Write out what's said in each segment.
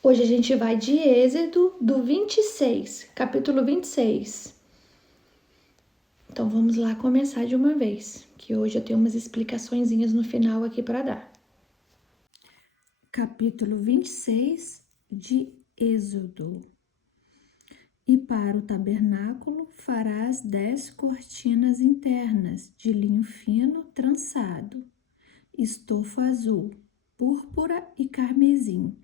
Hoje a gente vai de Êxodo do 26, capítulo 26. Então vamos lá começar de uma vez, que hoje eu tenho umas explicaçõezinhas no final aqui para dar. Capítulo 26 de Êxodo. E para o tabernáculo farás 10 cortinas internas de linho fino trançado, estofa azul, púrpura e carmesim.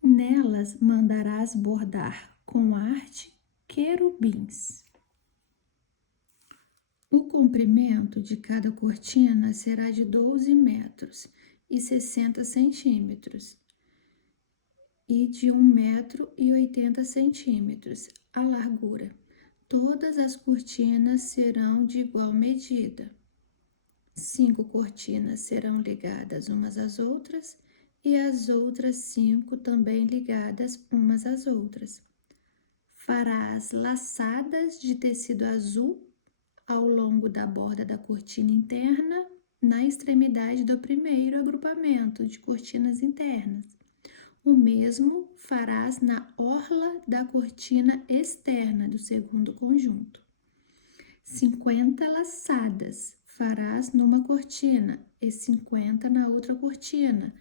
Nelas mandarás bordar com arte querubins. O comprimento de cada cortina será de 12 metros e 60 centímetros e de 1 metro e 80 centímetros a largura. Todas as cortinas serão de igual medida. 5 cortinas serão ligadas umas às outras e as outras 5 também ligadas umas às outras. Farás laçadas de tecido azul ao longo da borda da cortina interna, na extremidade do primeiro agrupamento de cortinas internas. O mesmo farás na orla da cortina externa do segundo conjunto. 50 laçadas farás numa cortina e 50 na outra cortina,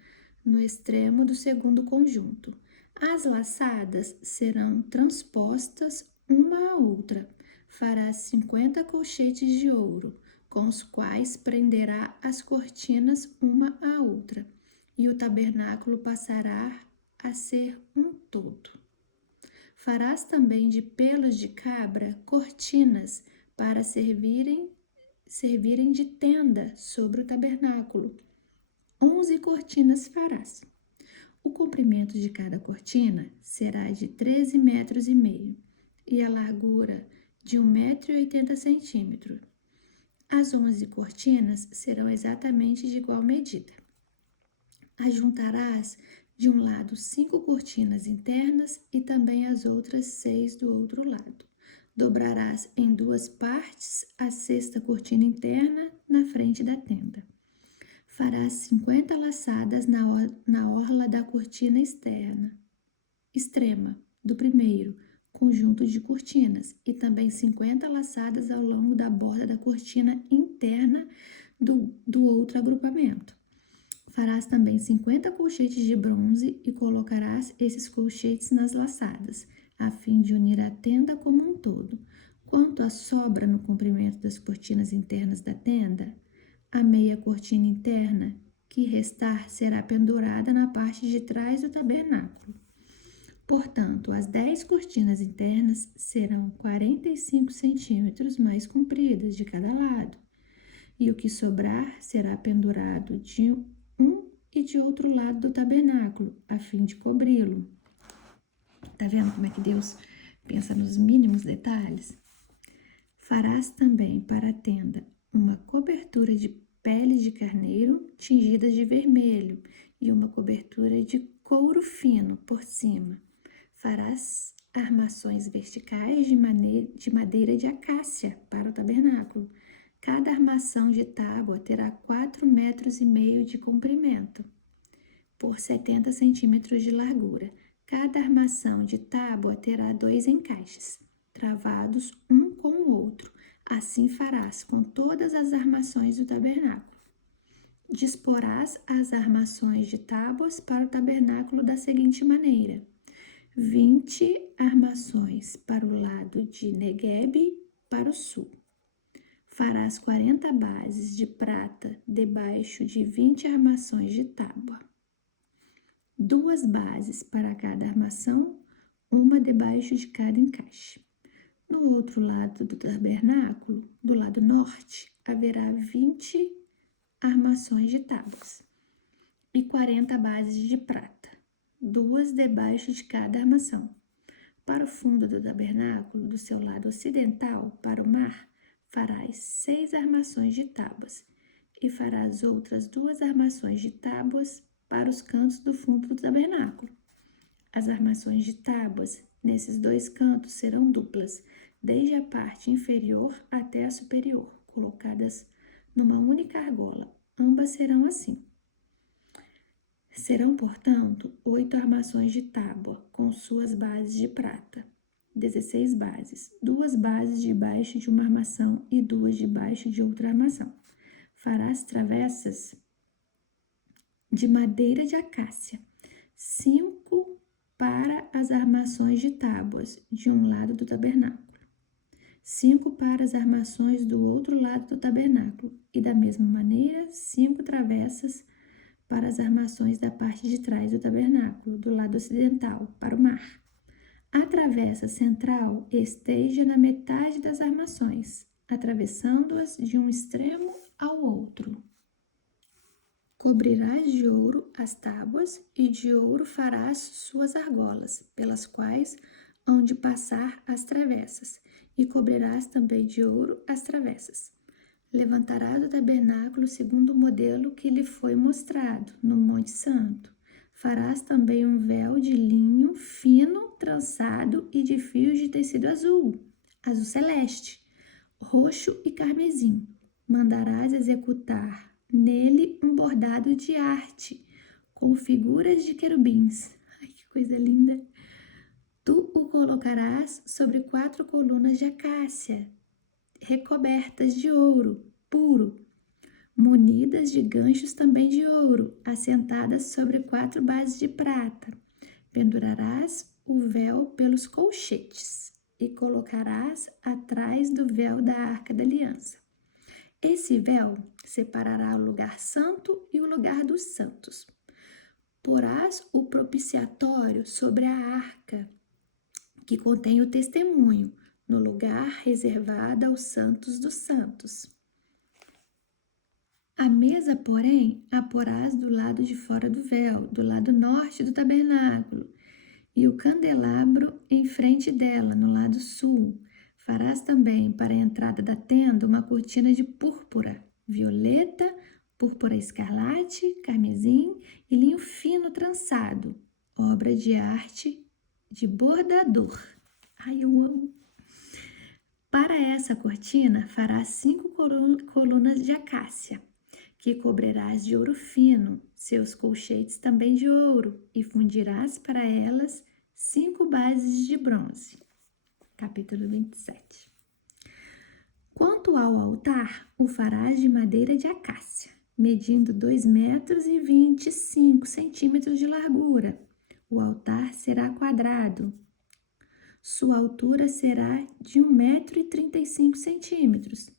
no extremo do segundo conjunto. As laçadas serão transpostas uma à outra. Farás 50 colchetes de ouro, com os quais prenderá as cortinas uma à outra, e o tabernáculo passará a ser um todo. Farás também de pelos de cabra cortinas para servirem de tenda sobre o tabernáculo. 11 cortinas farás. O comprimento de cada cortina será de 13 metros e meio e a largura de 1 metro e 80 centímetros. As 11 cortinas serão exatamente de igual medida. Ajuntarás de um lado 5 cortinas internas e também as outras 6 do outro lado. Dobrarás em 2 partes a 6ª cortina interna na frente da tenda. Farás 50 laçadas na orla da cortina extrema do primeiro conjunto de cortinas e também 50 laçadas ao longo da borda da cortina interna do outro agrupamento. Farás também 50 colchetes de bronze e colocarás esses colchetes nas laçadas, a fim de unir a tenda como um todo. Quanto à sobra no comprimento das cortinas internas da tenda, a meia cortina interna que restar será pendurada na parte de trás do tabernáculo. Portanto, as 10 cortinas internas serão 45 centímetros mais compridas de cada lado, e o que sobrar será pendurado de um e de outro lado do tabernáculo, a fim de cobri-lo. Tá vendo como é que Deus pensa nos mínimos detalhes? Farás também para a tenda uma cobertura de pele de carneiro tingida de vermelho e uma cobertura de couro fino por cima. Farás armações verticais de madeira de acácia para o tabernáculo. Cada armação de tábua terá 4 metros e meio de comprimento, por 70 centímetros de largura. Cada armação de tábua terá 2 encaixes, travados um com o outro. Assim farás com todas as armações do tabernáculo. Disporás as armações de tábuas para o tabernáculo da seguinte maneira: 20 armações para o lado de Neguebe para o sul. Farás 40 bases de prata debaixo de 20 armações de tábua. 2 bases para cada armação, uma debaixo de cada encaixe. No outro lado do tabernáculo, do lado norte, haverá 20 armações de tábuas e 40 bases de prata, 2 debaixo de cada armação. Para o fundo do tabernáculo, do seu lado ocidental, para o mar, farás 6 armações de tábuas e farás outras 2 armações de tábuas para os cantos do fundo do tabernáculo. As armações de tábuas nesses 2 cantos serão duplas, desde a parte inferior até a superior, colocadas numa única argola. Ambas serão assim. Serão, portanto, 8 armações de tábua, com suas bases de prata. 16 bases, 2 bases debaixo de uma armação e 2 debaixo de outra armação. Farás travessas de madeira de acácia, 5 para as armações de tábuas de um lado do tabernáculo, 5 para as armações do outro lado do tabernáculo, e da mesma maneira 5 travessas para as armações da parte de trás do tabernáculo, do lado ocidental, para o mar. A travessa central esteja na metade das armações, atravessando-as de um extremo ao outro. Cobrirás de ouro as tábuas e de ouro farás suas argolas, pelas quais hão de passar as travessas, e cobrirás também de ouro as travessas. Levantarás o tabernáculo segundo o modelo que lhe foi mostrado no Monte Santo. Farás também um véu de linho fino, trançado e de fios de tecido azul, azul celeste, roxo e carmesim. Mandarás executar nele um bordado de arte, com figuras de querubins. Ai, que coisa linda! Tu o colocarás sobre 4 colunas de acácia, recobertas de ouro puro, munidas de ganchos também de ouro, assentadas sobre 4 bases de prata. Pendurarás o véu pelos colchetes e colocarás atrás do véu da Arca da Aliança. Esse véu separará o lugar santo e o lugar dos santos. Porás o propiciatório sobre a arca, que contém o testemunho, no lugar reservado aos santos dos santos. A mesa, porém, a porás do lado de fora do véu, do lado norte do tabernáculo, e o candelabro em frente dela, no lado sul. Farás também para a entrada da tenda uma cortina de púrpura, violeta, púrpura escarlate, carmesim e linho fino trançado, obra de arte de bordador. Ai, eu amo! Para essa cortina, farás 5 colunas de acácia, que cobrirás de ouro fino, seus colchetes também de ouro, e fundirás para elas 5 bases de bronze. Capítulo 27. Quanto ao altar, o farás de madeira de acácia, medindo 2,25 metros de largura. O altar será quadrado. Sua altura será de 1,35 metros.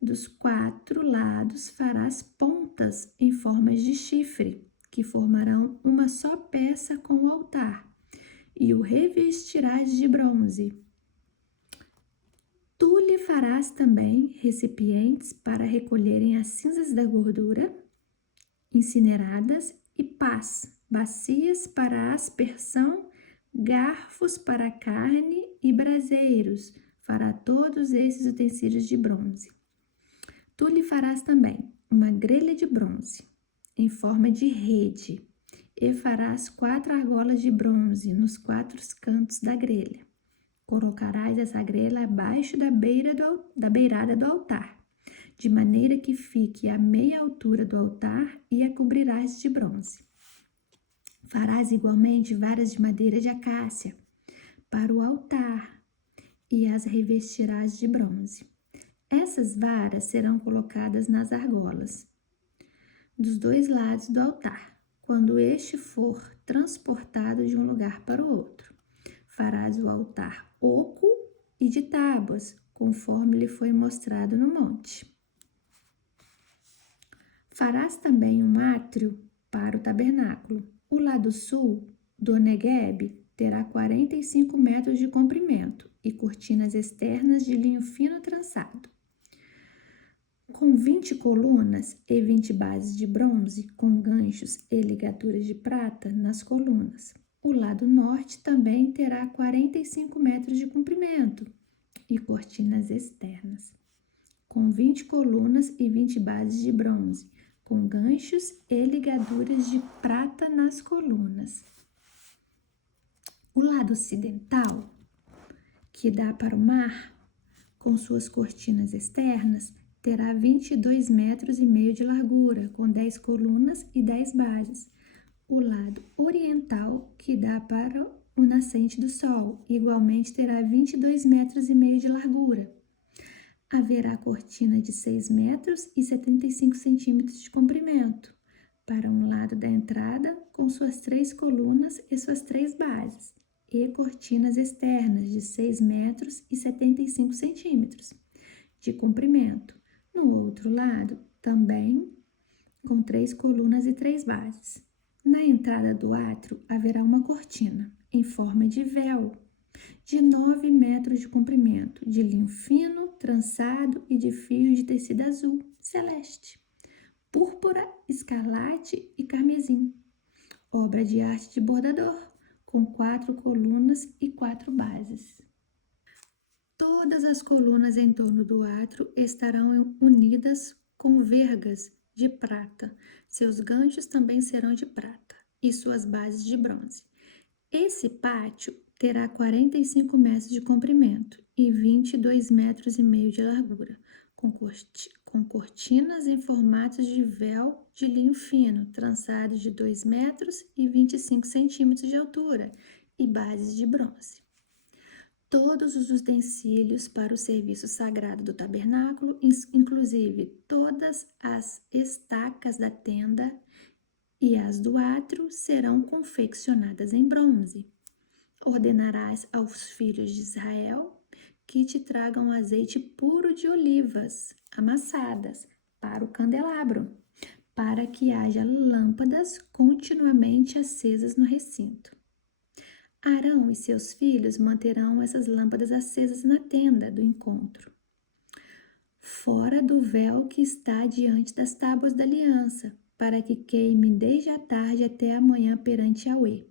Dos 4 lados farás pontas em formas de chifre, que formarão uma só peça com o altar, e o revestirás de bronze. Tu lhe farás também recipientes para recolherem as cinzas da gordura incineradas e pás, bacias para a aspersão, garfos para a carne e braseiros. Fará todos esses utensílios de bronze. Tu lhe farás também uma grelha de bronze, em forma de rede, e farás 4 argolas de bronze nos 4 cantos da grelha. Colocarás essa grelha abaixo da beirada do altar, de maneira que fique à meia altura do altar, e a cobrirás de bronze. Farás igualmente varas de madeira de acácia para o altar, e as revestirás de bronze. Essas varas serão colocadas nas argolas dos 2 lados do altar, quando este for transportado de um lugar para o outro. Farás o altar oco e de tábuas, conforme lhe foi mostrado no monte. Farás também um átrio para o tabernáculo. O lado sul do Negueb terá 45 metros de comprimento e cortinas externas de linho fino trançado, com 20 colunas e 20 bases de bronze, com ganchos e ligaduras de prata nas colunas. O lado norte também terá 45 metros de comprimento e cortinas externas, com 20 colunas e 20 bases de bronze, com ganchos e ligaduras de prata nas colunas. O lado ocidental, que dá para o mar, com suas cortinas externas, terá 22,5 metros de largura, com 10 colunas e 10 bases. o lado oriental, que dá para o nascente do sol. Igualmente terá 22,5 metros de largura. Haverá cortina de 6 metros e 75 centímetros de comprimento, para um lado da entrada, com suas 3 colunas e suas 3 bases, e cortinas externas de 6 metros e 75 centímetros de comprimento. No outro lado, também com 3 colunas e 3 bases. Na entrada do átrio haverá uma cortina, em forma de véu, de 9 metros de comprimento, de linho fino, trançado e de fios de tecido azul celeste, púrpura, escarlate e carmesim. Obra de arte de bordador, com 4 colunas e 4 bases. Todas as colunas em torno do átrio estarão unidas com vergas de prata. Seus ganchos também serão de prata e suas bases de bronze. Esse pátio terá 45 metros de comprimento e 22,5 metros de largura, com cortinas em formatos de véu de linho fino, trançados de 2 metros e 25 centímetros de altura e bases de bronze. Todos os utensílios para o serviço sagrado do tabernáculo, inclusive todas as estacas da tenda e as do átrio, serão confeccionadas em bronze. Ordenarás aos filhos de Israel que te tragam azeite puro de olivas amassadas para o candelabro, para que haja lâmpadas continuamente acesas no recinto. Arão e seus filhos manterão essas lâmpadas acesas na tenda do encontro, fora do véu que está diante das tábuas da aliança, para que queimem desde a tarde até a manhã perante Yahweh.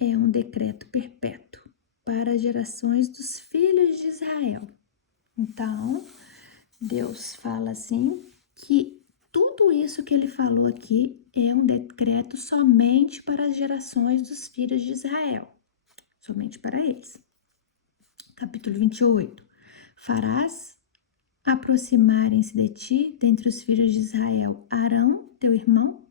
É um decreto perpétuo para as gerações dos filhos de Israel. Então, Deus fala assim que tudo isso que ele falou aqui é um decreto somente para as gerações dos filhos de Israel, somente para eles. Capítulo 28. Farás aproximarem-se de ti, dentre os filhos de Israel, Arão, teu irmão,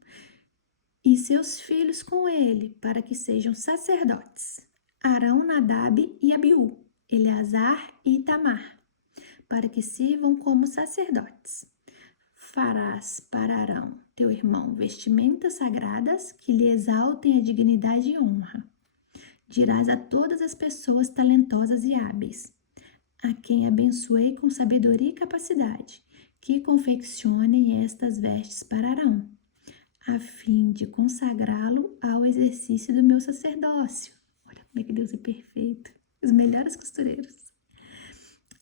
e seus filhos com ele, para que sejam sacerdotes. Arão, Nadab e Abiú, Eleazar e Itamar, para que sirvam como sacerdotes. Farás para Arão, teu irmão, vestimentas sagradas que lhe exaltem a dignidade e honra. Dirás a todas as pessoas talentosas e hábeis, a quem abençoei com sabedoria e capacidade, que confeccionem estas vestes para Arão, a fim de consagrá-lo ao exercício do meu sacerdócio. Olha como é que Deus é perfeito. Os melhores costureiros.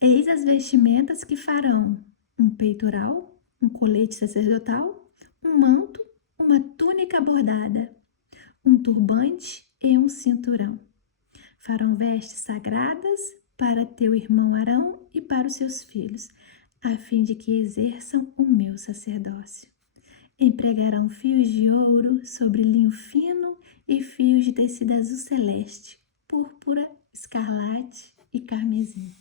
Eis as vestimentas que farão: um peitoral, um colete sacerdotal, um manto, uma túnica bordada, um turbante e um cinturão. Farão vestes sagradas para teu irmão Arão e para os seus filhos, a fim de que exerçam o meu sacerdócio. Empregarão fios de ouro sobre linho fino e fios de tecido azul celeste, púrpura, escarlate e carmesim.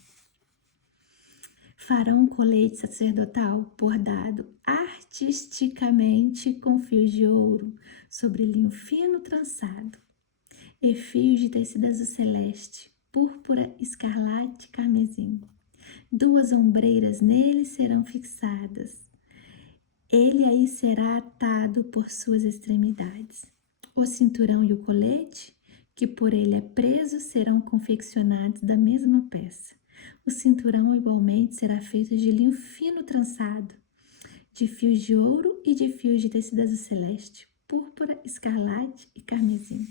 Farão um colete sacerdotal bordado artisticamente com fios de ouro sobre linho fino trançado e fios de tecido azul celeste, púrpura, escarlate e carmesim. 2 ombreiras nele serão fixadas. Ele aí será atado por suas extremidades. O cinturão e o colete, que por ele é preso, serão confeccionados da mesma peça. O cinturão igualmente será feito de linho fino trançado, de fios de ouro e de fios de tecido azul celeste, púrpura, escarlate e carmesim.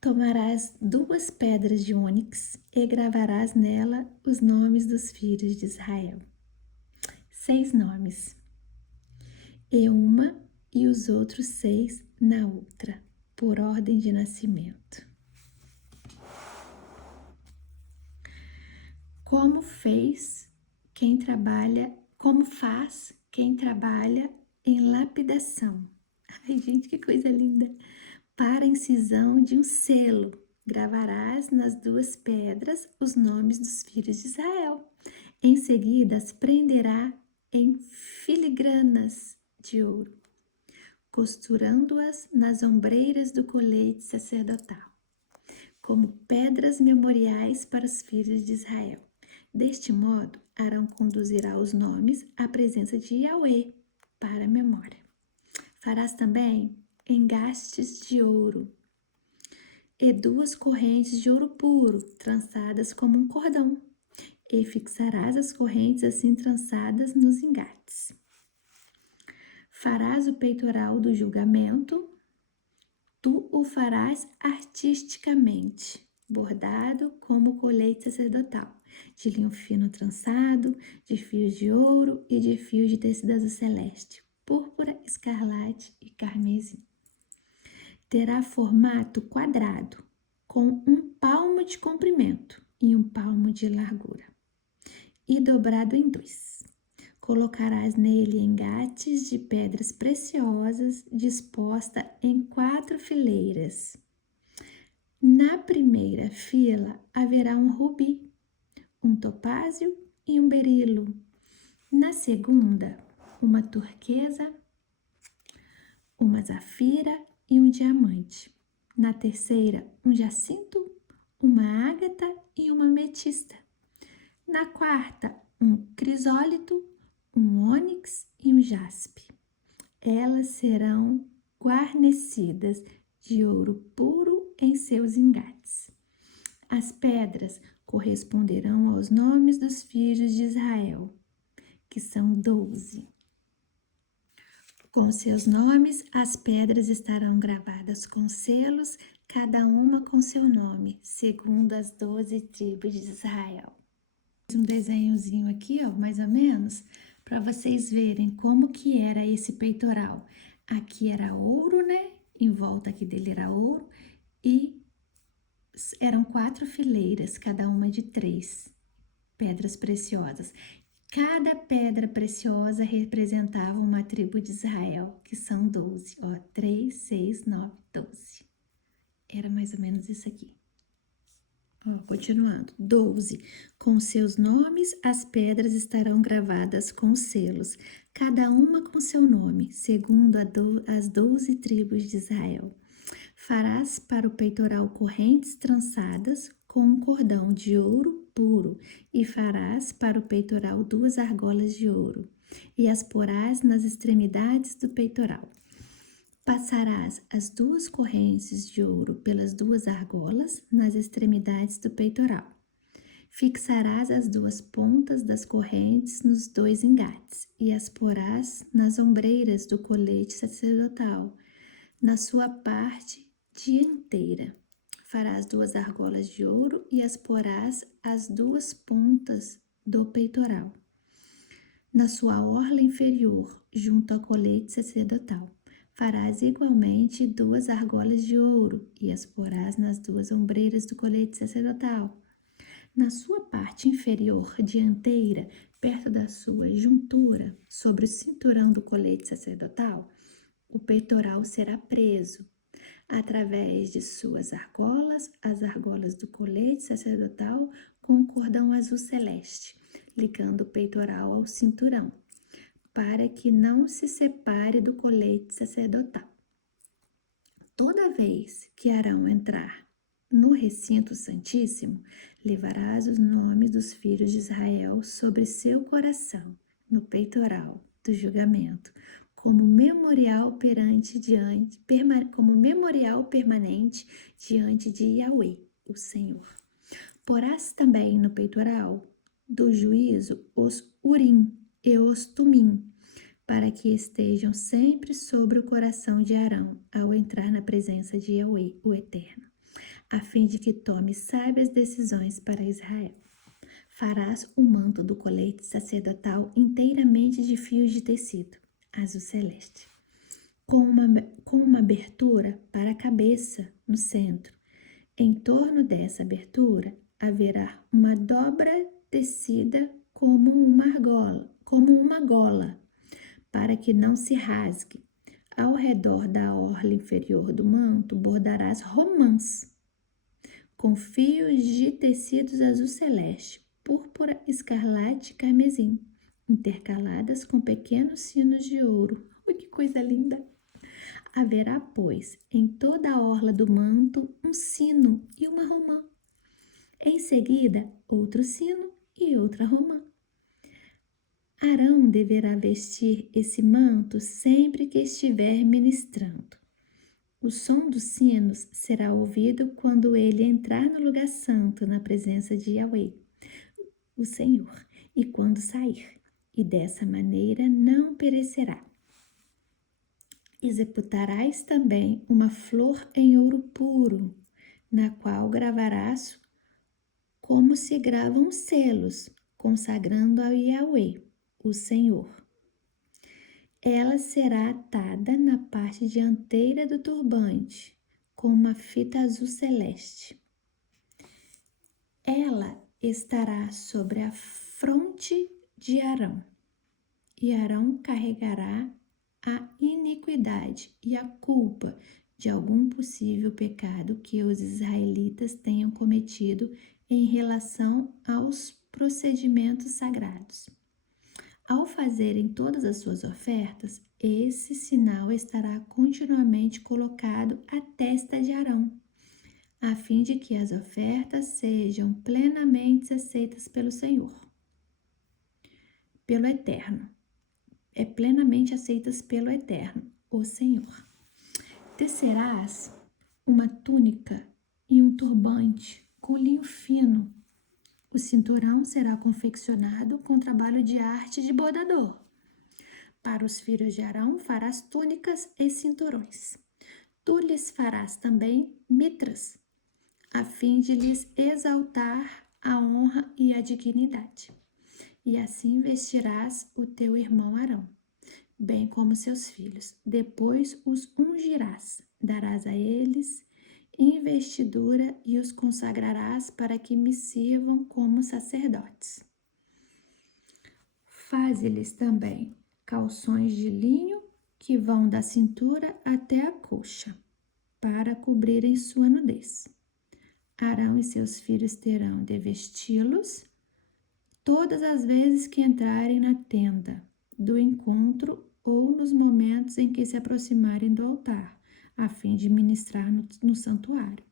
Tomarás 2 pedras de ônix e gravarás nela os nomes dos filhos de Israel. 6 nomes. E uma e os outros 6 na outra, por ordem de nascimento. Como faz quem trabalha em lapidação. Ai, gente, que coisa linda! Para a incisão de um selo, gravarás nas 2 pedras os nomes dos filhos de Israel. Em seguida, as prenderá em filigranas de ouro, costurando-as nas ombreiras do colete sacerdotal, como pedras memoriais para os filhos de Israel. Deste modo, Arão conduzirá os nomes à presença de Yahweh para a memória. Farás também engastes de ouro e 2 correntes de ouro puro, trançadas como um cordão, e fixarás as correntes assim trançadas nos engates. Farás o peitoral do julgamento, tu o farás artisticamente, bordado como colete sacerdotal, de linho fino trançado, de fios de ouro e de fios de tecido azul celeste, púrpura, escarlate e carmesim. Terá formato quadrado, com 1 palmo de comprimento e 1 palmo de largura, e dobrado em 2. Colocarás nele engates de pedras preciosas disposta em 4 fileiras. Na primeira fila haverá um rubi, um topázio e um berilo. Na segunda, uma turquesa, uma zafira e um diamante. Na terceira, um jacinto, uma ágata e uma ametista. Na quarta, um crisólito, um ônix e um jaspe. Elas serão guarnecidas de ouro puro em seus engates. As pedras corresponderão aos nomes dos filhos de Israel, que são 12. Com seus nomes, as pedras estarão gravadas com selos, cada uma com seu nome, segundo as 12 tribos de Israel. Um desenhozinho aqui, ó, mais ou menos, para vocês verem como que era esse peitoral. Aqui era ouro, né? Em volta aqui dele era ouro e eram 4 fileiras, cada uma de 3 pedras preciosas. Cada pedra preciosa representava uma tribo de Israel, que são 12. Ó, 3, 6, 9, 12. Era mais ou menos isso aqui. Ó, continuando. 12. Com seus nomes, as pedras estarão gravadas com selos, cada uma com seu nome, segundo as 12 tribos de Israel. Farás para o peitoral correntes trançadas com um cordão de ouro puro, e farás para o peitoral 2 argolas de ouro, e as porás nas extremidades do peitoral. Passarás as 2 correntes de ouro pelas 2 argolas nas extremidades do peitoral. Fixarás as 2 pontas das correntes nos 2 engates, e as porás nas ombreiras do colete sacerdotal, na sua parte dianteira. Farás 2 argolas de ouro e as porás às 2 pontas do peitoral, na sua orla inferior, junto ao colete sacerdotal. Farás igualmente 2 argolas de ouro e as porás nas 2 ombreiras do colete sacerdotal. Na sua parte inferior dianteira, perto da sua juntura, sobre o cinturão do colete sacerdotal, o peitoral será preso através de suas argolas, as argolas do colete sacerdotal com um cordão azul celeste, ligando o peitoral ao cinturão, para que não se separe do colete sacerdotal. Toda vez que Arão entrar no recinto santíssimo, levarás os nomes dos filhos de Israel sobre seu coração, no peitoral do julgamento, como memorial permanente diante de Yahweh, o Senhor. Porás também no peitoral do juízo os Urim e os Tumim, para que estejam sempre sobre o coração de Arão ao entrar na presença de Yahweh, o Eterno, a fim de que tome sábias decisões para Israel. Farás o manto do colete sacerdotal inteiramente de fios de tecido azul celeste, com uma abertura para a cabeça no centro. Em torno dessa abertura haverá uma dobra tecida como uma gola, para que não se rasgue. Ao redor da orla inferior do manto bordarás romãs, com fios de tecidos azul celeste, púrpura, escarlate e carmesim, intercaladas com pequenos sinos de ouro. Ui, que coisa linda! Haverá, pois, em toda a orla do manto um sino e uma romã. Em seguida, outro sino e outra romã. Arão deverá vestir esse manto sempre que estiver ministrando. O som dos sinos será ouvido quando ele entrar no lugar santo na presença de Yahweh, o Senhor, e quando sair, e dessa maneira não perecerá. Executarás também uma flor em ouro puro, na qual gravarás como se gravam selos, consagrando ao Yahweh, o Senhor. Ela será atada na parte dianteira do turbante, com uma fita azul celeste. Ela estará sobre a fronte de Arão, e Arão carregará a iniquidade e a culpa de algum possível pecado que os israelitas tenham cometido em relação aos procedimentos sagrados. Ao fazerem todas as suas ofertas, esse sinal estará continuamente colocado à testa de Arão, a fim de que as ofertas sejam plenamente aceitas pelo Senhor, pelo Eterno. Plenamente aceitas pelo Eterno, o Senhor. Tecerás uma túnica e um turbante com linho fino. O cinturão será confeccionado com trabalho de arte de bordador. Para os filhos de Arão farás túnicas e cinturões. Tu lhes farás também mitras, a fim de lhes exaltar a honra e a dignidade. E assim vestirás o teu irmão Arão, bem como seus filhos. Depois os ungirás, darás a eles investidura e os consagrarás para que me sirvam como sacerdotes. Faze-lhes também calções de linho que vão da cintura até a coxa, para cobrirem sua nudez. Arão e seus filhos terão de vesti-los todas as vezes que entrarem na tenda do encontro ou nos momentos em que se aproximarem do altar, a fim de ministrar no santuário,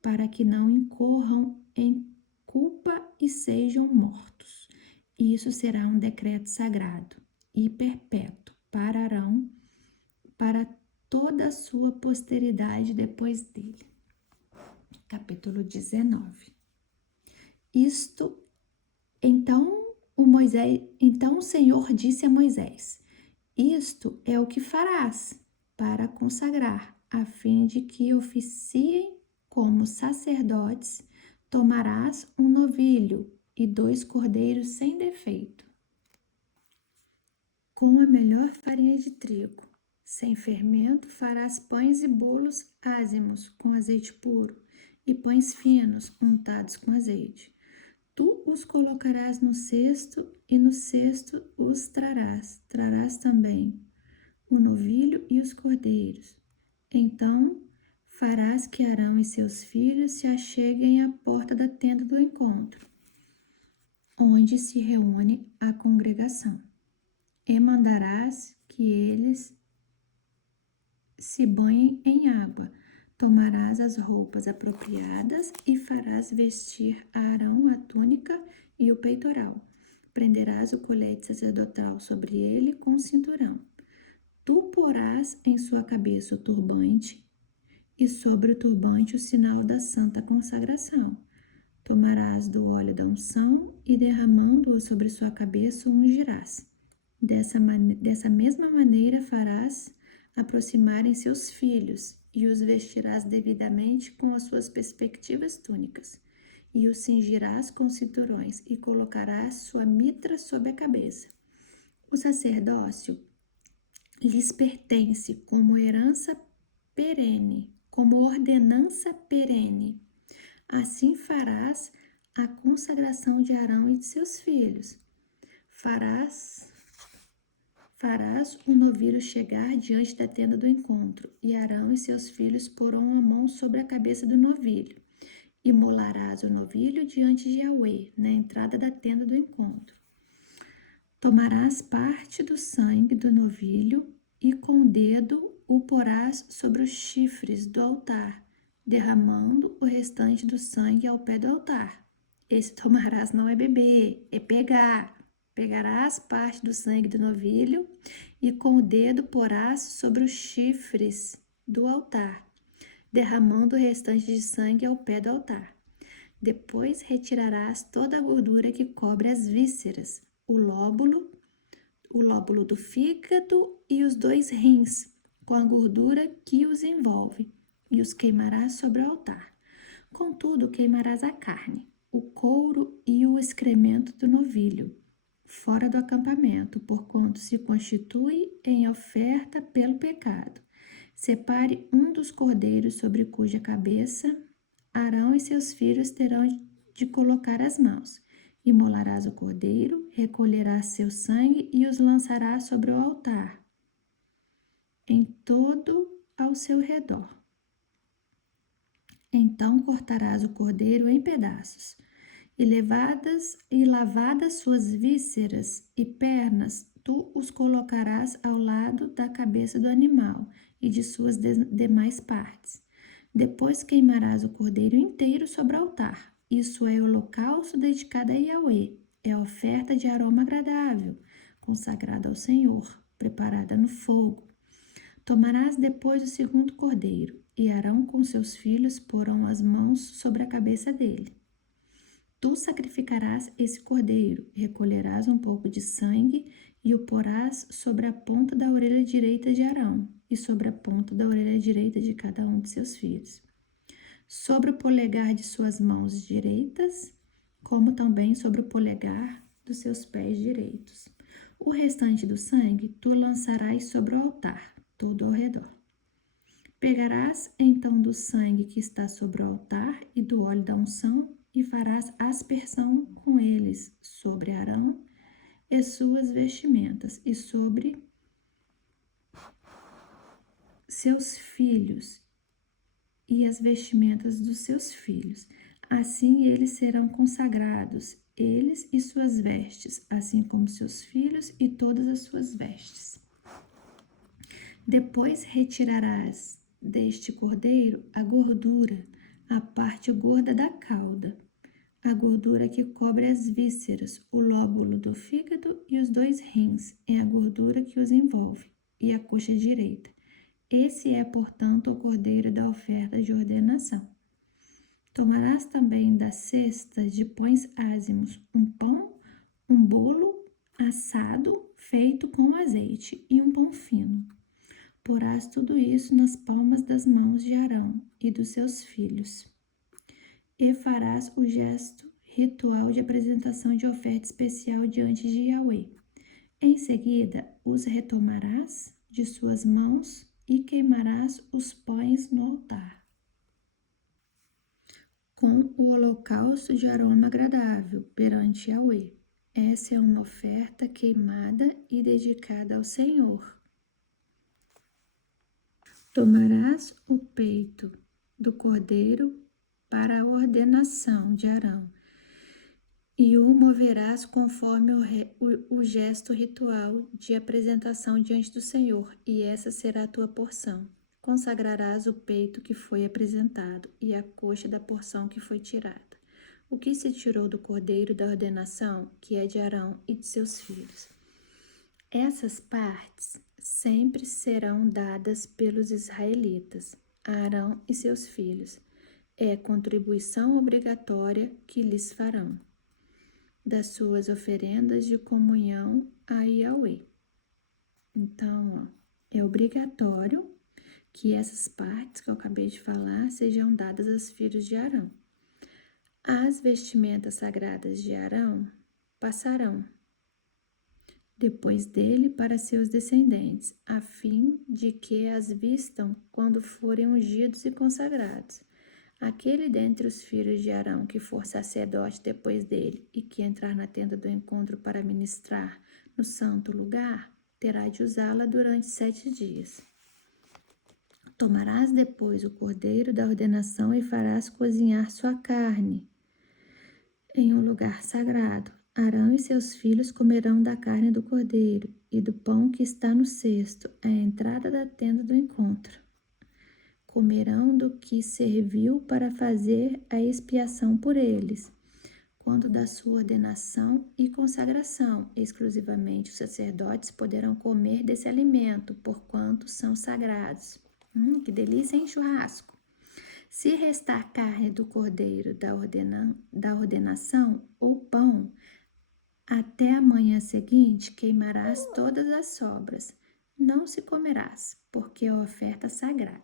para que não incorram em culpa e sejam mortos. Isso será um decreto sagrado e perpétuo para Arão, para toda a sua posteridade depois dele. Capítulo 19. Então o Senhor disse a Moisés: isto é o que farás para consagrar, a fim de que oficiem como sacerdotes. Tomarás um novilho e 2 cordeiros sem defeito, com a melhor farinha de trigo. Sem fermento farás pães e bolos ázimos com azeite puro, e pães finos untados com azeite. Tu os colocarás no cesto, e no cesto os trarás. Trarás também o novilho e os cordeiros. Então farás que Arão e seus filhos se acheguem à porta da tenda do encontro, onde se reúne a congregação, e mandarás que eles se banhem em água. Tomarás as roupas apropriadas e farás vestir a Arão a túnica e o peitoral. Prenderás o colete sacerdotal sobre ele com o cinturão. Tu porás em sua cabeça o turbante e sobre o turbante o sinal da santa consagração. Tomarás do óleo da unção e, derramando-o sobre sua cabeça, o ungirás. Dessa mesma maneira farás aproximarem seus filhos, e os vestirás devidamente com as suas respectivas túnicas, e os cingirás com cinturões, e colocarás sua mitra sobre a cabeça. O sacerdócio lhes pertence como herança perene, como ordenança perene. Assim farás a consagração de Arão e de seus filhos. Farás o novilho chegar diante da tenda do encontro, e Arão e seus filhos porão a mão sobre a cabeça do novilho. Imolarás o novilho diante de Yahweh, na entrada da tenda do encontro. Tomarás parte do sangue do novilho e com o dedo o porás sobre os chifres do altar, derramando o restante do sangue ao pé do altar. Esse tomarás não é beber, é pegar. Pegarás parte do sangue do novilho e com o dedo porás sobre os chifres do altar, derramando o restante de sangue ao pé do altar. Depois retirarás toda a gordura que cobre as vísceras, o lóbulo do fígado e os 2 rins, com a gordura que os envolve, e os queimarás sobre o altar. Contudo, queimarás a carne, o couro e o excremento do novilho, fora do acampamento, porquanto se constitui em oferta pelo pecado. Separe um dos cordeiros sobre cuja cabeça Arão e seus filhos terão de colocar as mãos. Imolarás o cordeiro, recolherás seu sangue e os lançarás sobre o altar, em todo ao seu redor. Então cortarás o cordeiro em pedaços, e lavadas suas vísceras e pernas, tu os colocarás ao lado da cabeça do animal e de suas demais partes. Depois queimarás o cordeiro inteiro sobre o altar. Isso é holocausto dedicado a Yahweh. É oferta de aroma agradável, consagrada ao Senhor, preparada no fogo. Tomarás depois o segundo cordeiro, e Arão com seus filhos porão as mãos sobre a cabeça dele. Tu sacrificarás esse cordeiro, recolherás um pouco de sangue e o porás sobre a ponta da orelha direita de Arão e sobre a ponta da orelha direita de cada um de seus filhos, sobre o polegar de suas mãos direitas, como também sobre o polegar dos seus pés direitos. O restante do sangue tu lançarás sobre o altar, todo ao redor. Pegarás então do sangue que está sobre o altar e do óleo da unção e farás aspersão com eles sobre Arão e suas vestimentas e sobre seus filhos e as vestimentas dos seus filhos. Assim eles serão consagrados, eles e suas vestes, assim como seus filhos e todas as suas vestes. Depois retirarás deste cordeiro a gordura, a parte gorda da cauda, a gordura que cobre as vísceras, o lóbulo do fígado e os 2 rins, é a gordura que os envolve, e a coxa direita. Esse é, portanto, o cordeiro da oferta de ordenação. Tomarás também das cestas de pães ázimos um pão, um bolo assado feito com azeite e um pão fino. Porás tudo isso nas palmas das mãos de Arão e dos seus filhos. E farás o gesto ritual de apresentação de oferta especial diante de Yahweh. Em seguida, os retomarás de suas mãos e queimarás os pães no altar, com o holocausto de aroma agradável perante Yahweh. Essa é uma oferta queimada e dedicada ao Senhor. Tomarás o peito do cordeiro para a ordenação de Arão, e o moverás conforme o gesto ritual de apresentação diante do Senhor, e essa será a tua porção. Consagrarás o peito que foi apresentado e a coxa da porção que foi tirada. O que se tirou do cordeiro da ordenação, que é de Arão e de seus filhos. Essas partes sempre serão dadas pelos israelitas, a Arão e seus filhos. É contribuição obrigatória que lhes farão das suas oferendas de comunhão a Yahweh. Então, é obrigatório que essas partes que eu acabei de falar sejam dadas aos filhos de Arão. As vestimentas sagradas de Arão passarão depois dele para seus descendentes, a fim de que as vistam quando forem ungidos e consagrados. Aquele dentre os filhos de Arão que for sacerdote depois dele e que entrar na tenda do encontro para ministrar no santo lugar, terá de usá-la durante 7 dias. Tomarás depois o cordeiro da ordenação e farás cozinhar sua carne em um lugar sagrado. Arão e seus filhos comerão da carne do cordeiro e do pão que está no cesto, à entrada da tenda do encontro. Comerão do que serviu para fazer a expiação por eles, quando da sua ordenação e consagração. Exclusivamente os sacerdotes poderão comer desse alimento, porquanto são sagrados. Que delícia, hein, churrasco? Se restar carne do cordeiro da ordenação ou pão, até a manhã seguinte queimarás todas as sobras. Não se comerás, porque é oferta sagrada.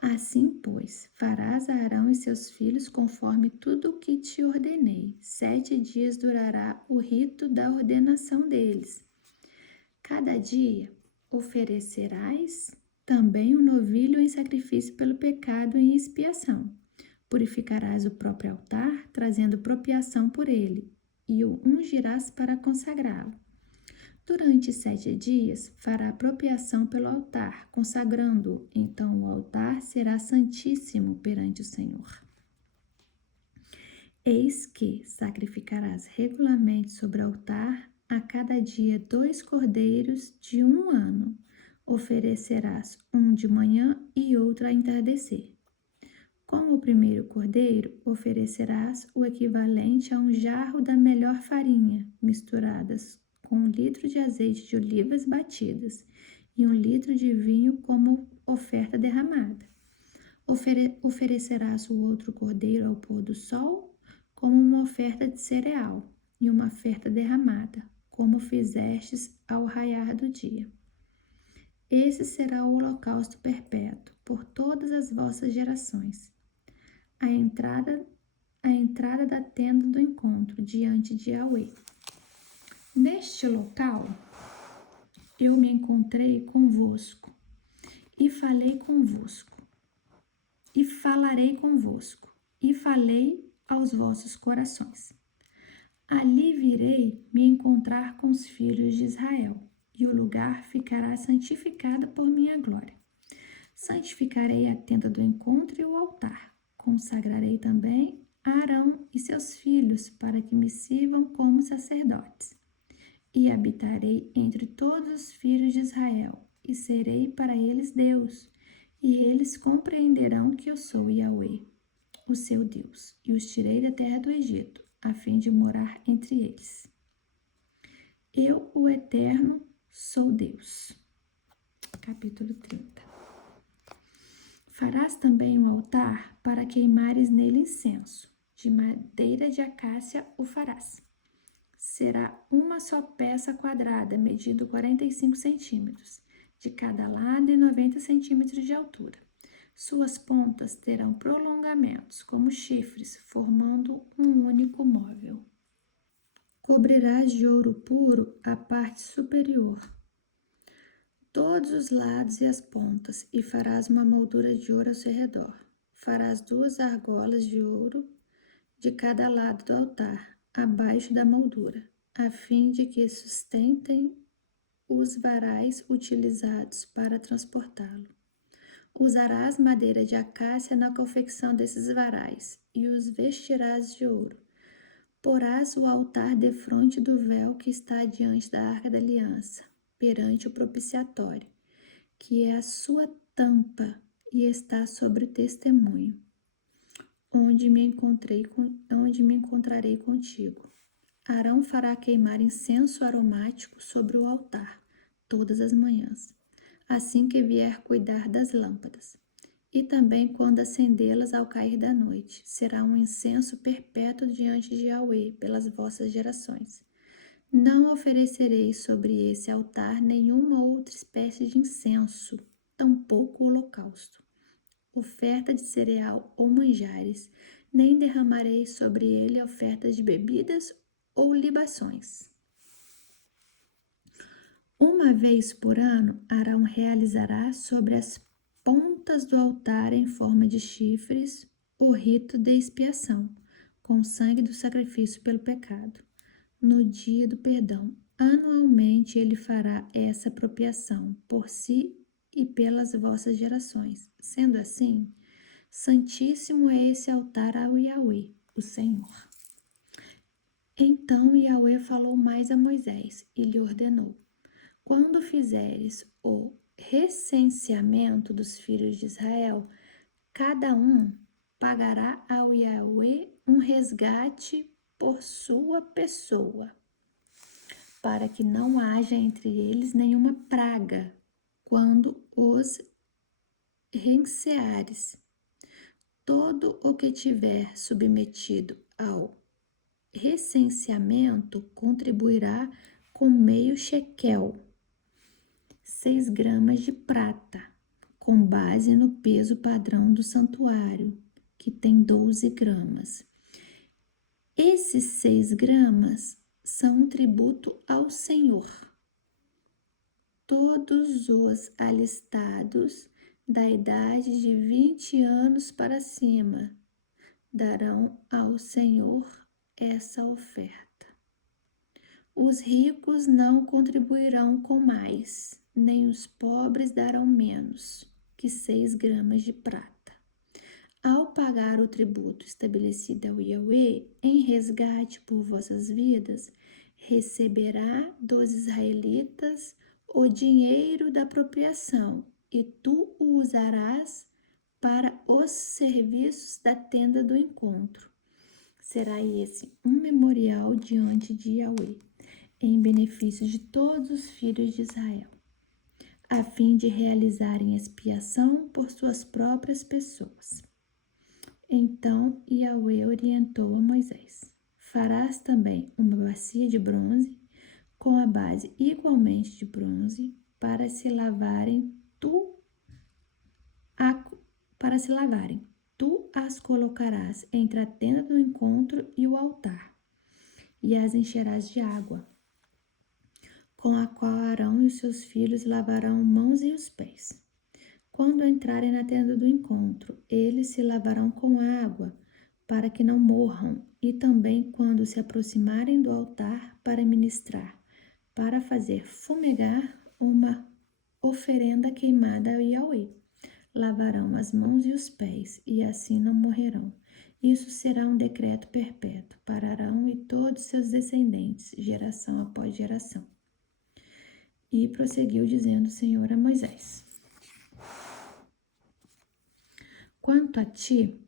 Assim, pois, farás a Arão e seus filhos conforme tudo o que te ordenei. 7 dias durará o rito da ordenação deles. Cada dia oferecerás também um novilho em sacrifício pelo pecado em expiação. Purificarás o próprio altar, trazendo propiação por ele, e o ungirás para consagrá-lo. Durante 7 dias fará propiação pelo altar, consagrando-o. Então o altar será santíssimo perante o Senhor. Eis que sacrificarás regularmente sobre o altar a cada dia 2 cordeiros de 1 ano. Oferecerás um de manhã e outro a entardecer. Com o primeiro cordeiro, oferecerás o equivalente a um jarro da melhor farinha, misturadas com 1 litro de azeite de olivas batidas e 1 litro de vinho como oferta derramada. Oferecerás o outro cordeiro ao pôr do sol como uma oferta de cereal e uma oferta derramada, como fizestes ao raiar do dia. Esse será o holocausto perpétuo por todas as vossas gerações. A entrada da tenda do encontro diante de Yahweh. Neste local, eu me encontrei convosco e falei convosco, e falarei convosco, e falei aos vossos corações. Ali virei me encontrar com os filhos de Israel, e o lugar ficará santificado por minha glória. Santificarei a tenda do encontro e o altar. Consagrarei também Arão e seus filhos para que me sirvam como sacerdotes. E habitarei entre todos os filhos de Israel, e serei para eles Deus, e eles compreenderão que eu sou Yahweh, o seu Deus, e os tirei da terra do Egito, a fim de morar entre eles. Eu, o Eterno, sou Deus. Capítulo 30. Farás também um altar para queimares nele incenso. De madeira de acácia o farás. Será uma só peça quadrada, medindo 45 centímetros, de cada lado e 90 centímetros de altura. Suas pontas terão prolongamentos, como chifres, formando um único móvel. Cobrirás de ouro puro a parte superior, todos os lados e as pontas, e farás uma moldura de ouro ao seu redor. Farás 2 argolas de ouro de cada lado do altar, abaixo da moldura, a fim de que sustentem os varais utilizados para transportá-lo. Usarás madeira de acácia na confecção desses varais, e os vestirás de ouro. Porás o altar defronte do véu que está diante da arca da aliança, perante o propiciatório, que é a sua tampa e está sobre o testemunho, onde me encontrarei contigo. Arão fará queimar incenso aromático sobre o altar todas as manhãs, assim que vier cuidar das lâmpadas, e também quando acendê-las ao cair da noite. Será um incenso perpétuo diante de Yahweh pelas vossas gerações. Não oferecerei sobre esse altar nenhuma outra espécie de incenso, tampouco holocausto, oferta de cereal ou manjares, nem derramarei sobre ele ofertas de bebidas ou libações. Uma vez por ano, Arão realizará sobre as pontas do altar em forma de chifres o rito de expiação, com o sangue do sacrifício pelo pecado. No dia do perdão, anualmente ele fará essa apropriação por si e pelas vossas gerações. Sendo assim, santíssimo é esse altar ao Yahweh, o Senhor. Então Yahweh falou mais a Moisés e lhe ordenou: quando fizeres o recenseamento dos filhos de Israel, cada um pagará ao Yahweh um resgate por sua pessoa, para que não haja entre eles nenhuma praga quando os renseares. Todo o que tiver submetido ao recenseamento contribuirá com meio shekel, 6 gramas de prata, com base no peso padrão do santuário, que tem 12 gramas. Esses 6 gramas são um tributo ao Senhor. Todos os alistados da idade de 20 anos para cima darão ao Senhor essa oferta. Os ricos não contribuirão com mais, nem os pobres darão menos que 6 gramas de prata. Ao pagar o tributo estabelecido ao Yahweh em resgate por vossas vidas, receberá dos israelitas o dinheiro da apropriação, e tu o usarás para os serviços da tenda do encontro. Será esse um memorial diante de Yahweh, em benefício de todos os filhos de Israel, a fim de realizarem expiação por suas próprias pessoas. Então Yahweh orientou a Moisés: farás também uma bacia de bronze, com a base igualmente de bronze, para se lavarem. Tu as colocarás entre a tenda do encontro e o altar, e as encherás de água, com a qual Arão e os seus filhos lavarão mãos e os pés. Quando entrarem na tenda do encontro, eles se lavarão com água, para que não morram, e também quando se aproximarem do altar para ministrar, para fazer fumegar uma oferenda queimada ao Yahweh. Lavarão as mãos e os pés, e assim não morrerão. Isso será um decreto perpétuo para Arão e todos seus descendentes, geração após geração. E prosseguiu dizendo o Senhor a Moisés: quanto a ti,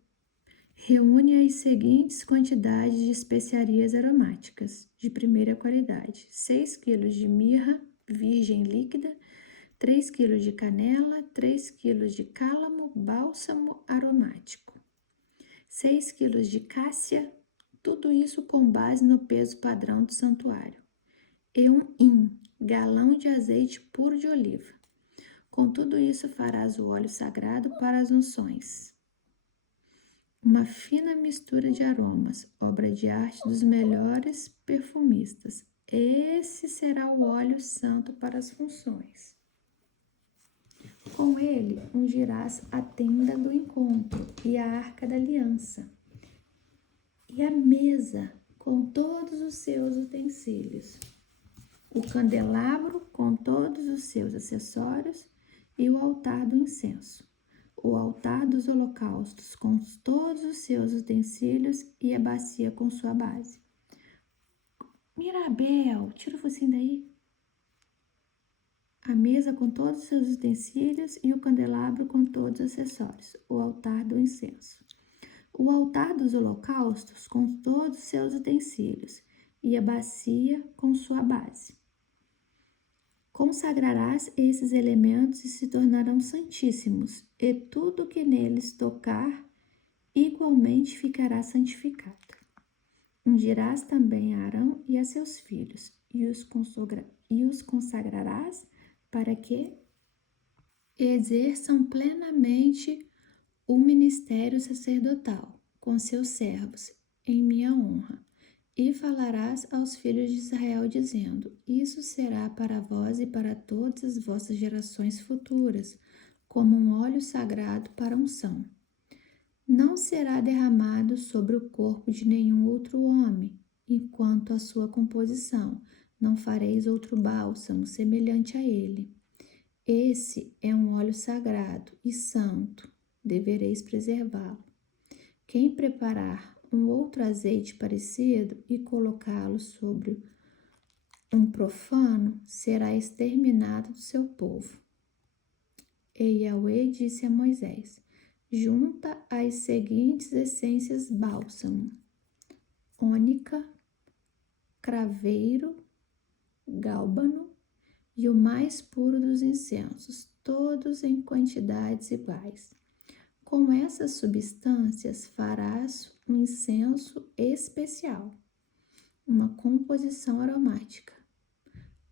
reúne as seguintes quantidades de especiarias aromáticas de primeira qualidade: 6 kg de mirra virgem líquida, 3 kg de canela, 3 kg de cálamo, bálsamo aromático, 6 kg de cássia, tudo isso com base no peso padrão do santuário, e um galão de azeite puro de oliva. Com tudo isso farás o óleo sagrado para as unções. Uma fina mistura de aromas, obra de arte dos melhores perfumistas. Esse será o óleo santo para as funções. Com ele ungirás a tenda do encontro e a arca da aliança, e a mesa com todos os seus utensílios, o candelabro com todos os seus acessórios e o altar do incenso, o altar dos holocaustos com todos os seus utensílios e a bacia com sua base. Mirabel, tira o focinho daí. A mesa com todos os seus utensílios e o candelabro com todos os acessórios, o altar do incenso. O altar dos holocaustos com todos os seus utensílios e a bacia com sua base. Consagrarás esses elementos e se tornarão santíssimos, e tudo que neles tocar igualmente ficará santificado. Ungirás também a Arão e a seus filhos, e os consagrarás para que exerçam plenamente o ministério sacerdotal com seus servos, em minha honra. E falarás aos filhos de Israel, dizendo: isso será para vós e para todas as vossas gerações futuras, como um óleo sagrado para unção. Não será derramado sobre o corpo de nenhum outro homem, enquanto a sua composição. Não fareis outro bálsamo semelhante a ele. Esse é um óleo sagrado e santo, devereis preservá-lo. Quem preparar um outro azeite parecido e colocá-lo sobre um profano, será exterminado do seu povo. E Yahweh disse a Moisés: junta as seguintes essências: bálsamo, ônica, craveiro, gálbano e o mais puro dos incensos, todos em quantidades iguais. Com essas substâncias farás um incenso especial, uma composição aromática,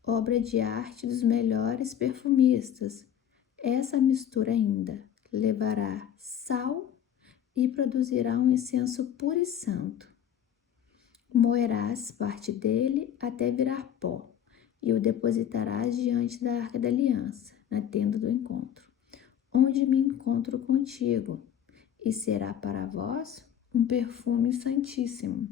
obra de arte dos melhores perfumistas. Essa mistura ainda levará sal e produzirá um incenso puro e santo. Moerás parte dele até virar pó e o depositarás diante da Arca da Aliança, na tenda do encontro, onde me encontro contigo, e será para vós um perfume santíssimo.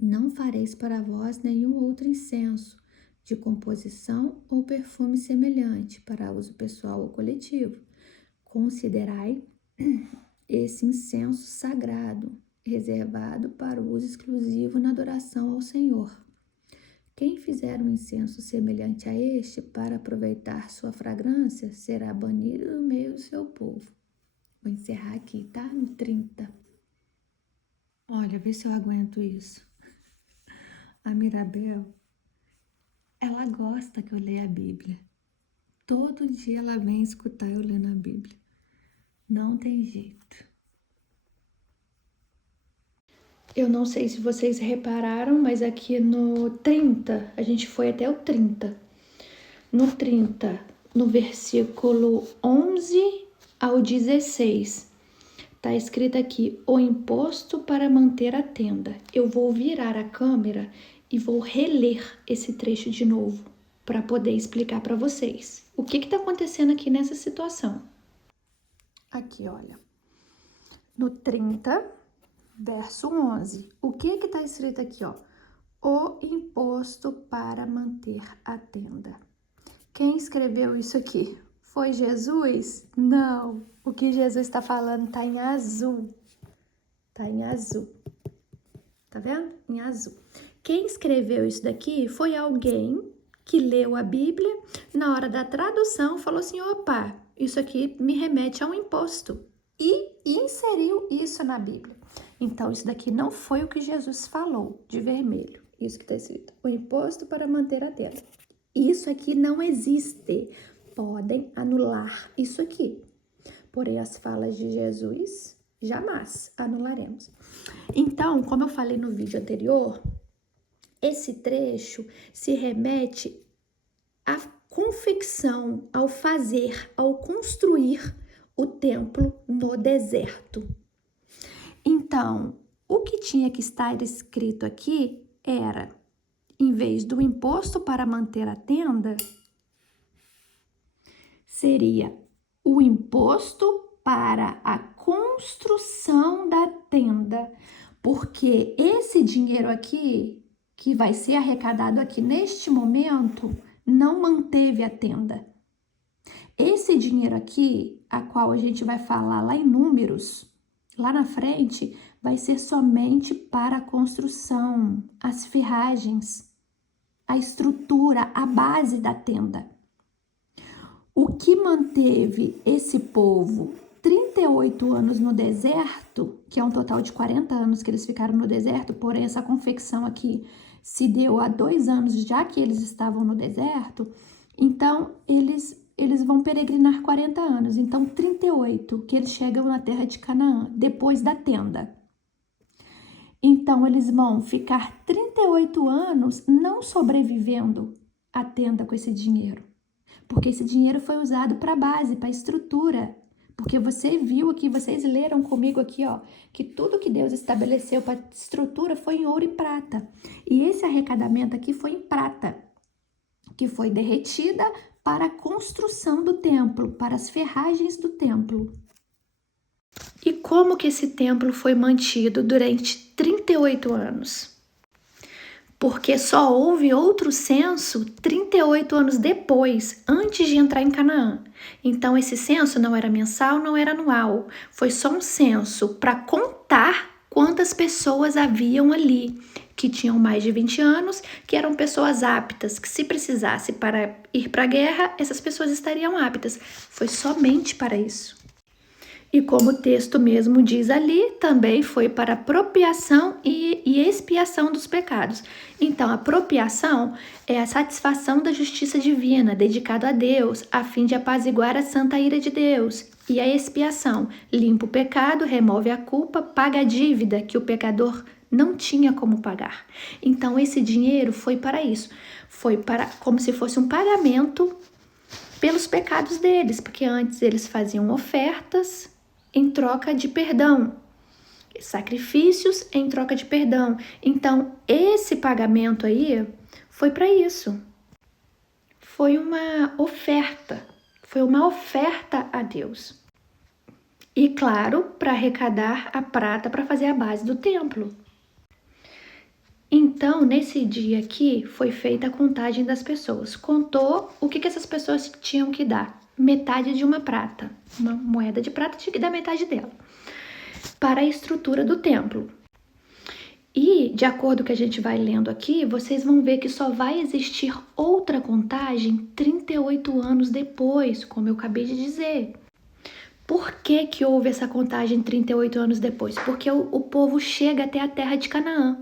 Não fareis para vós nenhum outro incenso, de composição ou perfume semelhante, para uso pessoal ou coletivo. Considerai esse incenso sagrado, reservado para o uso exclusivo na adoração ao Senhor. Quem fizer um incenso semelhante a este para aproveitar sua fragrância será banido do meio do seu povo. Vou encerrar aqui, tá? No 30. Olha, vê se eu aguento isso. A Mirabel, ela gosta que eu leia a Bíblia. Todo dia ela vem escutar eu lendo a Bíblia. Não tem jeito. Eu não sei se vocês repararam, mas aqui no 30, a gente foi até o 30. No 30, no versículo 11 ao 16, tá escrito aqui: o imposto para manter a tenda. Eu vou virar a câmera e vou reler esse trecho de novo para poder explicar para vocês o que está acontecendo aqui nessa situação. Aqui, olha, no 30, verso 11, o que está escrito aqui, ó? O imposto para manter a tenda. Quem escreveu isso aqui? Foi Jesus? Não, o que Jesus está falando está em azul. Tá em azul. Tá vendo? Em azul. Quem escreveu isso daqui foi alguém que leu a Bíblia, na hora da tradução falou assim: opa, isso aqui me remete a um imposto. E inseriu isso na Bíblia. Então, isso daqui não foi o que Jesus falou, de vermelho. Isso que está escrito: o imposto para manter a tenda. Isso aqui não existe. Podem anular isso aqui. Porém, as falas de Jesus, jamais anularemos. Então, como eu falei no vídeo anterior, esse trecho se remete à confecção, ao fazer, ao construir o templo no deserto. Então, o que tinha que estar escrito aqui era, em vez do imposto para manter a tenda, seria o imposto para a construção da tenda, porque esse dinheiro aqui, que vai ser arrecadado aqui neste momento, não manteve a tenda. Esse dinheiro aqui, a qual a gente vai falar lá em Números, lá na frente, vai ser somente para a construção, as ferragens, a estrutura, a base da tenda. O que manteve esse povo 38 anos no deserto, que é um total de 40 anos que eles ficaram no deserto, porém essa confecção aqui se deu há 2 anos já que eles estavam no deserto, então eles vão peregrinar 40 anos, então 38 que eles chegam na terra de Canaã, depois da tenda. Então eles vão ficar 38 anos não sobrevivendo à tenda com esse dinheiro. Porque esse dinheiro foi usado para a base, para a estrutura. Porque você viu aqui, vocês leram comigo aqui, ó, que tudo que Deus estabeleceu para a estrutura foi em ouro e prata. E esse arrecadamento aqui foi em prata, que foi derretida para a construção do templo, para as ferragens do templo. E como que esse templo foi mantido durante 38 anos? Porque só houve outro censo 38 anos depois, antes de entrar em Canaã. Então, esse censo não era mensal, não era anual. Foi só um censo para contar quantas pessoas haviam ali que tinham mais de 20 anos, que eram pessoas aptas, que se precisasse para ir para a guerra, essas pessoas estariam aptas. Foi somente para isso. E como o texto mesmo diz ali, também foi para apropriação e expiação dos pecados. Então, a apropriação é a satisfação da justiça divina, dedicado a Deus, a fim de apaziguar a santa ira de Deus. E a expiação limpa o pecado, remove a culpa, paga a dívida que o pecador não tinha como pagar. Então, esse dinheiro foi para isso. Foi para como se fosse um pagamento pelos pecados deles, porque antes eles faziam ofertas em troca de perdão, sacrifícios em troca de perdão. Então, esse pagamento aí foi para isso. Foi uma oferta a Deus. E claro, para arrecadar a prata para fazer a base do templo. Então, nesse dia aqui, foi feita a contagem das pessoas. Contou o que essas pessoas tinham que dar. Metade de uma prata. Uma moeda de prata tinha que dar metade dela. Para a estrutura do templo. E, de acordo com o que a gente vai lendo aqui, vocês vão ver que só vai existir outra contagem 38 anos depois, como eu acabei de dizer. Por que houve essa contagem 38 anos depois? Porque o povo chega até a terra de Canaã.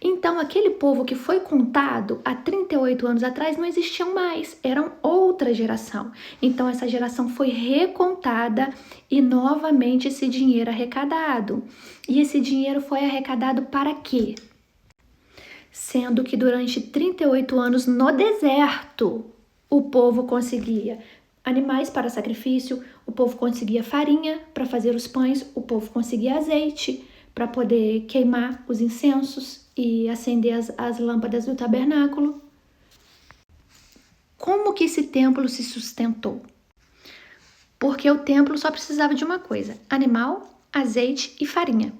Então, aquele povo que foi contado há 38 anos atrás não existiam mais, eram outra geração. Então, essa geração foi recontada e novamente esse dinheiro arrecadado. E esse dinheiro foi arrecadado para quê? Sendo que durante 38 anos no deserto, o povo conseguia animais para sacrifício, o povo conseguia farinha para fazer os pães, o povo conseguia azeite para poder queimar os incensos e acender as lâmpadas do tabernáculo. Como que esse templo se sustentou? Porque o templo só precisava de uma coisa: animal, azeite e farinha.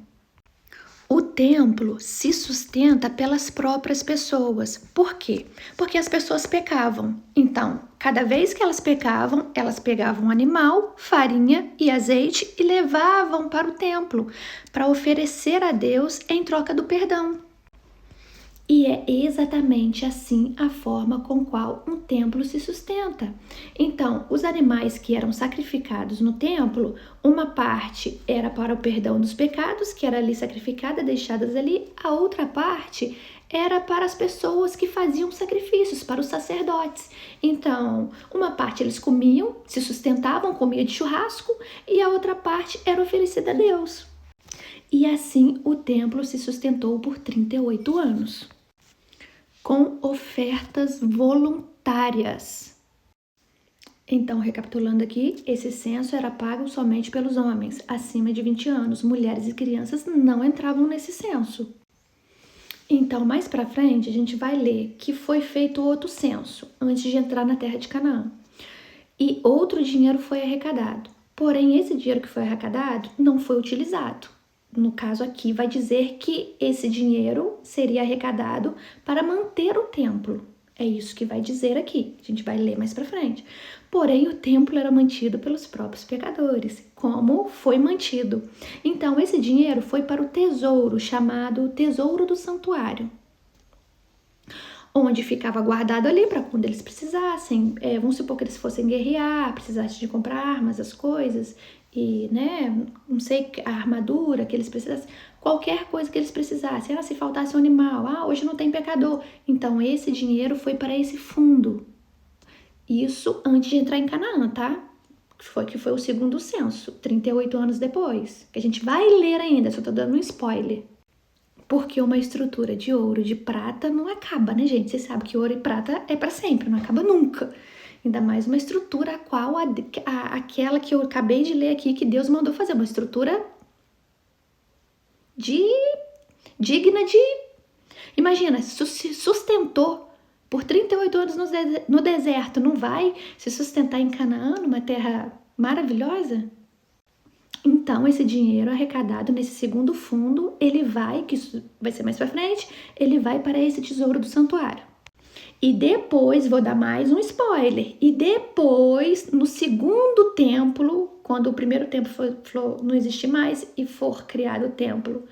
O templo se sustenta pelas próprias pessoas. Por quê? Porque as pessoas pecavam. Então, cada vez que elas pecavam, elas pegavam animal, farinha e azeite e levavam para o templo para oferecer a Deus em troca do perdão. E é exatamente assim a forma com qual um templo se sustenta. Então, os animais que eram sacrificados no templo, uma parte era para o perdão dos pecados, que era ali sacrificada, deixadas ali, a outra parte era para as pessoas que faziam sacrifícios, para os sacerdotes. Então, uma parte eles comiam, se sustentavam, comiam de churrasco, e a outra parte era oferecida a Deus. E assim o templo se sustentou por 38 anos, com ofertas voluntárias. Então, recapitulando aqui, esse censo era pago somente pelos homens acima de 20 anos. Mulheres e crianças não entravam nesse censo. Então, mais para frente, a gente vai ler que foi feito outro censo antes de entrar na terra de Canaã. E outro dinheiro foi arrecadado. Porém, esse dinheiro que foi arrecadado não foi utilizado. No caso aqui, vai dizer que esse dinheiro seria arrecadado para manter o templo. É isso que vai dizer aqui. A gente vai ler mais para frente. Porém, o templo era mantido pelos próprios pecadores. Como foi mantido? Então, esse dinheiro foi para o tesouro, chamado Tesouro do Santuário, onde ficava guardado ali para quando eles precisassem. Vamos supor que eles fossem guerrear, precisassem de comprar armas, as coisas, e, não sei, a armadura que eles precisassem, qualquer coisa que eles precisassem. Se faltasse um animal, hoje não tem pecador. Então, esse dinheiro foi para esse fundo. Isso antes de entrar em Canaã, tá? Que foi o segundo censo, 38 anos depois. Que a gente vai ler ainda, só tô dando um spoiler. Porque uma estrutura de ouro, de prata, não acaba, né, gente? Vocês sabem que ouro e prata é para sempre, não acaba nunca. Ainda mais uma estrutura aquela que eu acabei de ler aqui, que Deus mandou fazer. Uma estrutura digna de... Imagina, se sustentou por 38 anos no deserto, não vai se sustentar em Canaã, numa terra maravilhosa? Então, esse dinheiro arrecadado nesse segundo fundo, ele vai, que isso vai ser mais para frente, ele vai para esse tesouro do santuário. E depois, vou dar mais um spoiler, e depois, no segundo templo, quando o primeiro templo não existe mais e for criado o templo,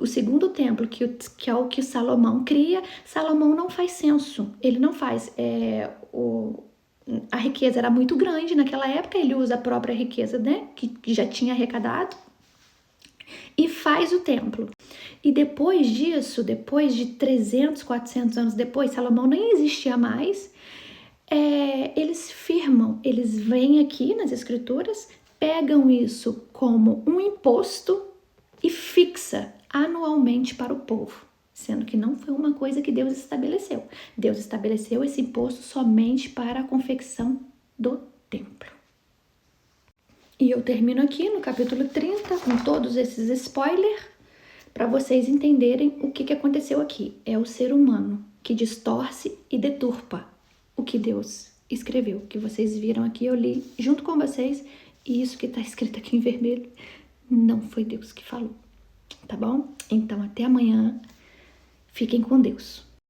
o segundo templo, que é o que Salomão cria, Salomão não faz censo, ele não faz, a riqueza era muito grande naquela época, ele usa a própria riqueza, né, que já tinha arrecadado, e faz o templo. E depois disso, depois de 300, 400 anos depois, Salomão nem existia mais, eles firmam, eles vêm aqui nas escrituras, pegam isso como um imposto e fixa anualmente para o povo, sendo que não foi uma coisa que Deus estabeleceu. Deus estabeleceu esse imposto somente para a confecção do templo. E eu termino aqui no capítulo 30 com todos esses spoilers para vocês entenderem o que aconteceu aqui. É o ser humano que distorce e deturpa o que Deus escreveu, que vocês viram aqui, eu li junto com vocês, e isso que está escrito aqui em vermelho não foi Deus que falou, tá bom? Então até amanhã, fiquem com Deus.